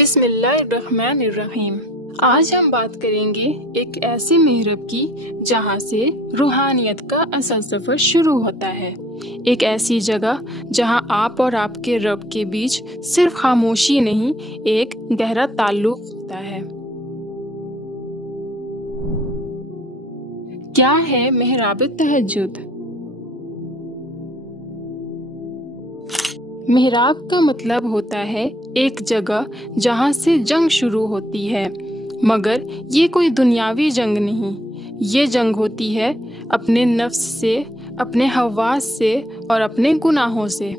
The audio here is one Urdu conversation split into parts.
بسم اللہ الرحمن الرحیم۔ آج ہم بات کریں گے ایک ایسے محراب کی جہاں سے روحانیت کا اصل سفر شروع ہوتا ہے، ایک ایسی جگہ جہاں آپ اور آپ کے رب کے بیچ صرف خاموشی نہیں، ایک گہرا تعلق ہوتا ہے۔ کیا ہے محراب تہجد؟ محراب کا مطلب ہوتا ہے ایک جگہ جہاں سے جنگ شروع ہوتی ہے، مگر یہ کوئی دنیاوی جنگ نہیں، یہ جنگ ہوتی ہے اپنے نفس سے، اپنے حواس سے اور اپنے گناہوں سے۔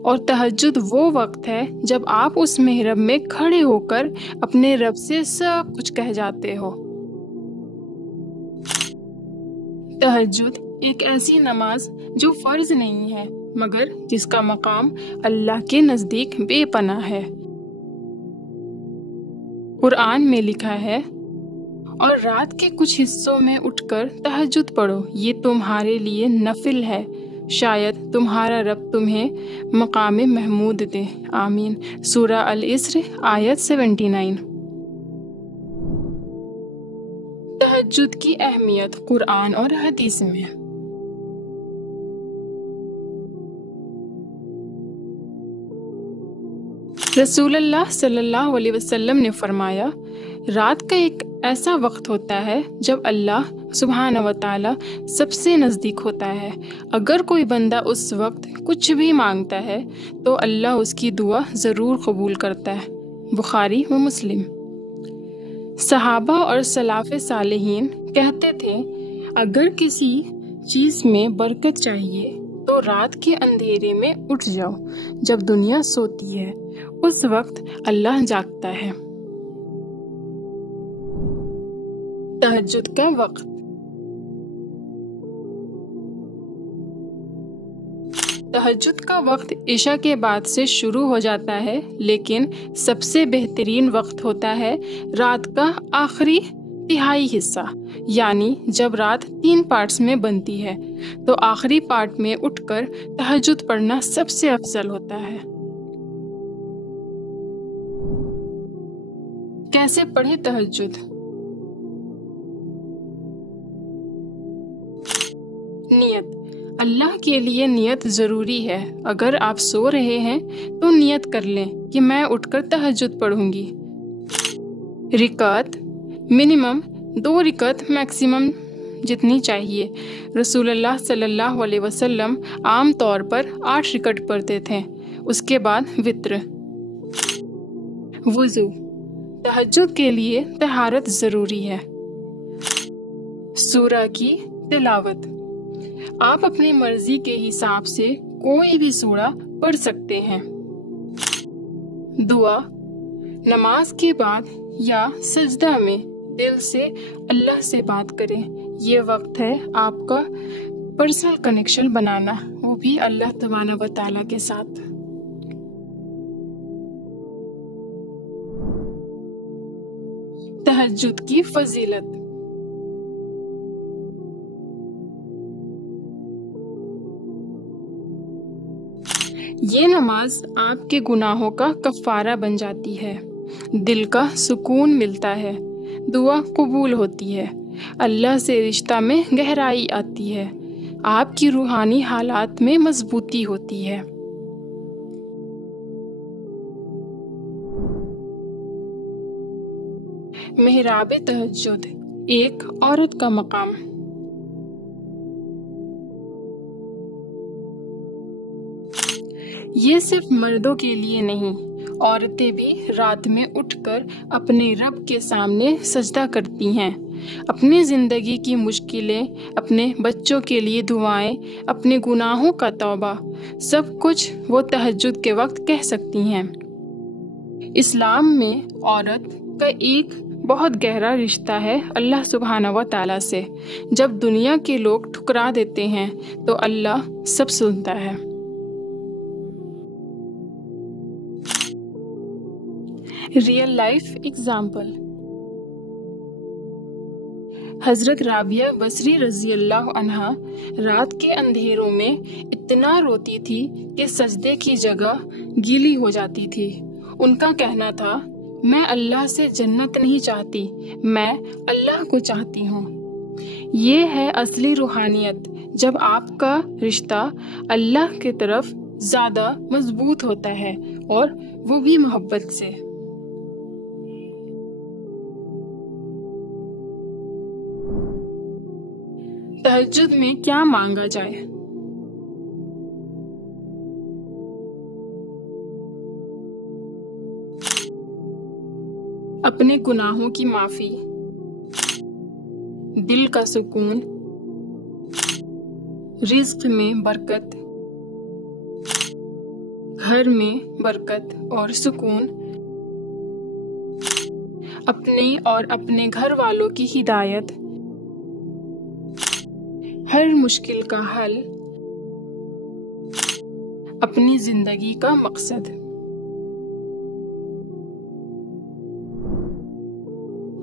اور تہجد وہ وقت ہے جب آپ اس محراب میں کھڑے ہو کر اپنے رب سے سب کچھ کہہ جاتے ہو۔ تہجد ایک ایسی نماز جو فرض نہیں ہے، مگر جس کا مقام اللہ کے نزدیک بے پناہ ہے۔ قرآن میں لکھا ہے، اور رات کے کچھ حصوں میں اٹھ کر تہجد پڑھو، یہ تمہارے لیے نفل ہے، شاید تمہارا رب تمہیں مقام محمود دے۔ آمین۔ سورہ الاسر آیت 79۔ تہجد کی اہمیت قرآن اور حدیث میں۔ رسول اللہ صلی اللہ علیہ وسلم نے فرمایا، رات کا ایک ایسا وقت ہوتا ہے جب اللہ سبحانہ و تعالی سب سے نزدیک ہوتا ہے۔ اگر کوئی بندہ اس وقت کچھ بھی مانگتا ہے تو اللہ اس کی دعا ضرور قبول کرتا ہے۔ بخاری و مسلم۔ صحابہ اور سلف صالحین کہتے تھے، اگر کسی چیز میں برکت چاہیے تو رات کے اندھیرے میں اٹھ جاؤ، جب دنیا سوتی ہے اس وقت اللہ جاگتا ہے۔ تہجد کا وقت۔ تہجد کا وقت عشاء کے بعد سے شروع ہو جاتا ہے، لیکن سب سے بہترین وقت ہوتا ہے رات کا آخری تہائی حصہ، یعنی جب رات 3 پارٹس میں بنتی ہے تو آخری پارٹ میں اٹھ کر تہجد پڑھنا سب سے افضل ہوتا ہے۔ کیسے پڑھیں تہجد؟ نیت۔ اللہ کے لیے نیت ضروری ہے۔ اگر آپ سو رہے ہیں تو نیت کر لیں کہ میں اٹھ کر تہجد پڑھوں گی۔ رکعت، منیمم 2 رکعت، میکسیمم جتنی چاہیے۔ رسول اللہ صلی اللہ علیہ وسلم عام طور پر 8 رکعت پڑھتے تھے، اس کے بعد وتر۔ وضو۔ تہجد کے لیے طہارت ضروری ہے۔ سورہ کی تلاوت۔ آپ اپنی مرضی کے حساب سے کوئی بھی سورہ پڑھ سکتے ہیں۔ دعا۔ نماز کے بعد یا سجدہ میں دل سے اللہ سے بات کریں، یہ وقت ہے آپ کا پرسنل کنیکشن بنانا، وہ بھی اللہ تبارک و تعالیٰ کے ساتھ۔ تہجد کی فضیلت۔ یہ نماز آپ کے گناہوں کا کفارہ بن جاتی ہے، دل کا سکون ملتا ہے، دعا قبول ہوتی ہے، اللہ سے رشتہ میں گہرائی آتی ہے، آپ کی روحانی حالات میں مضبوطی ہوتی ہے۔ محراب تہجد، ایک عورت کا مقام۔ یہ صرف مردوں کے لیے نہیں، عورتیں بھی رات میں اٹھ کر اپنے رب کے سامنے سجدہ کرتی ہیں، اپنی زندگی کی مشکلیں، اپنے بچوں کے لیے دعائیں، اپنے گناہوں کا توبہ، سب کچھ وہ تہجد کے وقت کہہ سکتی ہیں۔ اسلام میں عورت کا ایک بہت گہرا رشتہ ہے اللہ سبحانہ و تعالیٰ سے۔ جب دنیا کے لوگ ٹھکرا دیتے ہیں تو اللہ سب سنتا ہے۔ Real life example. حضرت رابعہ بصری رضی اللہ عنہا رات کے اندھیروں میں اتنا روتی تھی کہ سجدے کی جگہ گیلی ہو جاتی تھی۔ ان کا کہنا تھا، میں اللہ سے جنت نہیں چاہتی، میں اللہ کو چاہتی ہوں۔ یہ ہے اصلی روحانیت، جب آپ کا رشتہ اللہ کی طرف زیادہ مضبوط ہوتا ہے، اور وہ بھی محبت سے۔ تہجد میں کیا مانگا جائے؟ اپنے گناہوں کی معافی، دل کا سکون، رزق میں برکت، گھر میں برکت اور سکون، اپنے اور اپنے گھر والوں کی ہدایت، ہر مشکل کا حل، اپنی زندگی کا مقصد۔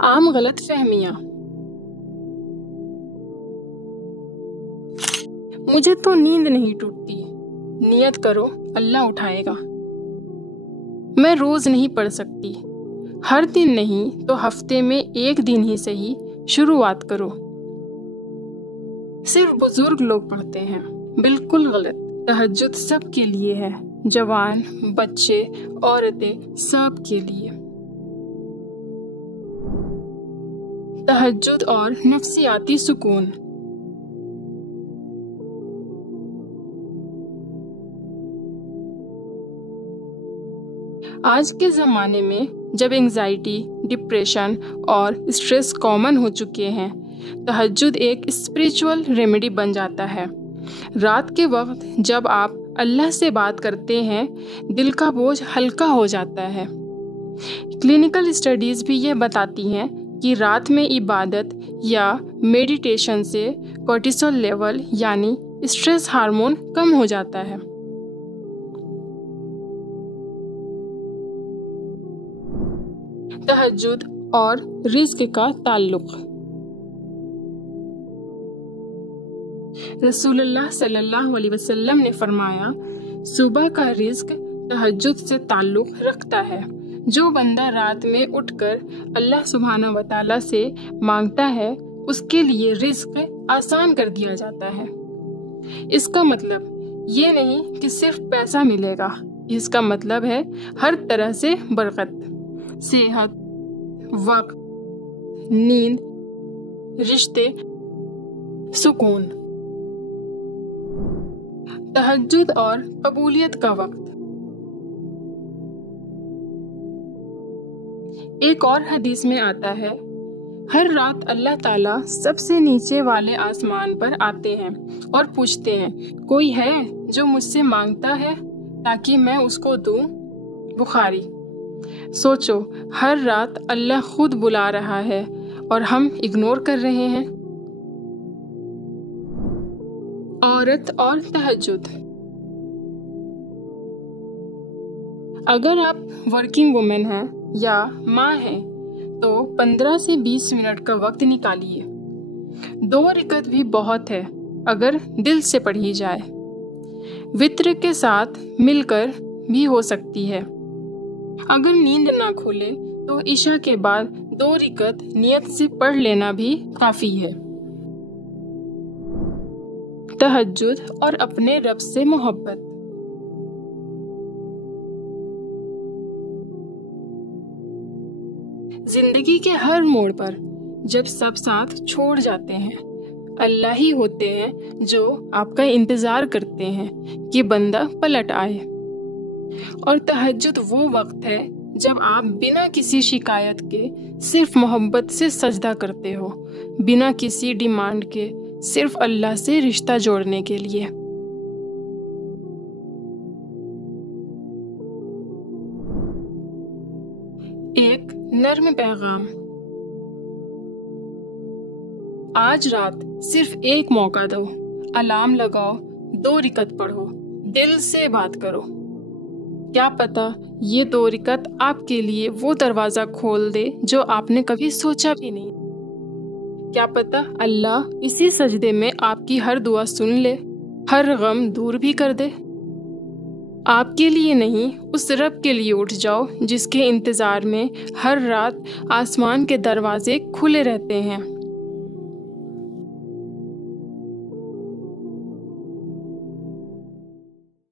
عام غلط فہمیاں۔ مجھے تو نیند نہیں ٹوٹتی، نیت کرو اللہ اٹھائے گا۔ میں روز نہیں پڑھ سکتی، ہر دن نہیں تو ہفتے میں ایک دن ہی صحیح شروعات کرو۔ صرف بزرگ لوگ پڑھتے ہیں، بالکل غلط۔ تہجد سب کے لیے ہے، جوان، بچے، عورتیں، سب کے لیے۔ تہجد اور نفسیاتی سکون۔ آج کے زمانے میں جب انگزائٹی، ڈپریشن اور اسٹریس کامن ہو چکے ہیں، تہجد ایک اسپریچول ریمیڈی بن جاتا ہے۔ رات کے وقت جب آپ اللہ سے بات کرتے ہیں، دل کا بوجھ ہلکا ہو جاتا ہے۔ کلینکل اسٹڈیز بھی یہ بتاتی ہیں کہ رات میں عبادت یا میڈیٹیشن سے کورٹیسول لیول یعنی اسٹریس ہارمون کم ہو جاتا ہے۔ تہجد اور رزق کا تعلق۔ رسول اللہ صلی اللہ علیہ وسلم نے فرمایا، صبح کا رزق تہجد سے تعلق رکھتا ہے۔ جو بندہ رات میں اٹھ کر اللہ سبحانہ و تعالیٰ سے مانگتا ہے، اس کے لیے رزق آسان کر دیا جاتا ہے۔ اس کا مطلب یہ نہیں کہ صرف پیسہ ملے گا، اس کا مطلب ہے ہر طرح سے برکت، صحت، وقت، نیند، رشتے، سکون۔ تہجد اور قبولیت کا وقت۔ ایک اور حدیث میں آتا ہے، ہر رات اللہ تعالیٰ سب سے نیچے والے آسمان پر آتے ہیں اور پوچھتے ہیں، کوئی ہے جو مجھ سے مانگتا ہے تاکہ میں اس کو دوں؟ بخاری۔ سوچو، ہر رات اللہ خود بلا رہا ہے اور ہم اگنور کر رہے ہیں۔ عورت اور تہجد۔ اگر آپ ورکنگ وومن ہیں یا ماں ہیں تو 15 سے 20 منٹ کا وقت نکالیے۔ 2 رکعت بھی بہت ہے اگر دل سے پڑھی جائے۔ وتر کے ساتھ مل کر بھی ہو سکتی ہے۔ اگر نیند نہ کھولے تو عشاء کے بعد 2 رکعت نیت سے پڑھ لینا بھی کافی ہے۔ تہجد اور اپنے رب سے محبت۔ زندگی کے ہر موڑ پر جب سب ساتھ چھوڑ جاتے ہیں، اللہ ہی ہوتے ہیں جو آپ کا انتظار کرتے ہیں کہ بندہ پلٹ آئے۔ اور تہجد وہ وقت ہے جب آپ بنا کسی شکایت کے صرف محبت سے سجدہ کرتے ہو، بنا کسی ڈیمانڈ کے، صرف اللہ سے رشتہ جوڑنے کے لیے۔ ایک نرم پیغام۔ آج رات صرف ایک موقع دو، الارم لگاؤ، 2 رکعت پڑھو، دل سے بات کرو۔ کیا پتہ یہ 2 رکعت آپ کے لیے وہ دروازہ کھول دے جو آپ نے کبھی سوچا بھی نہیں۔ کیا پتہ اللہ اسی سجدے میں آپ کی ہر دعا سن لے، ہر غم دور بھی کر دے۔ آپ کے لیے نہیں، اس رب کے لیے اٹھ جاؤ جس کے انتظار میں ہر رات آسمان کے دروازے کھلے رہتے ہیں۔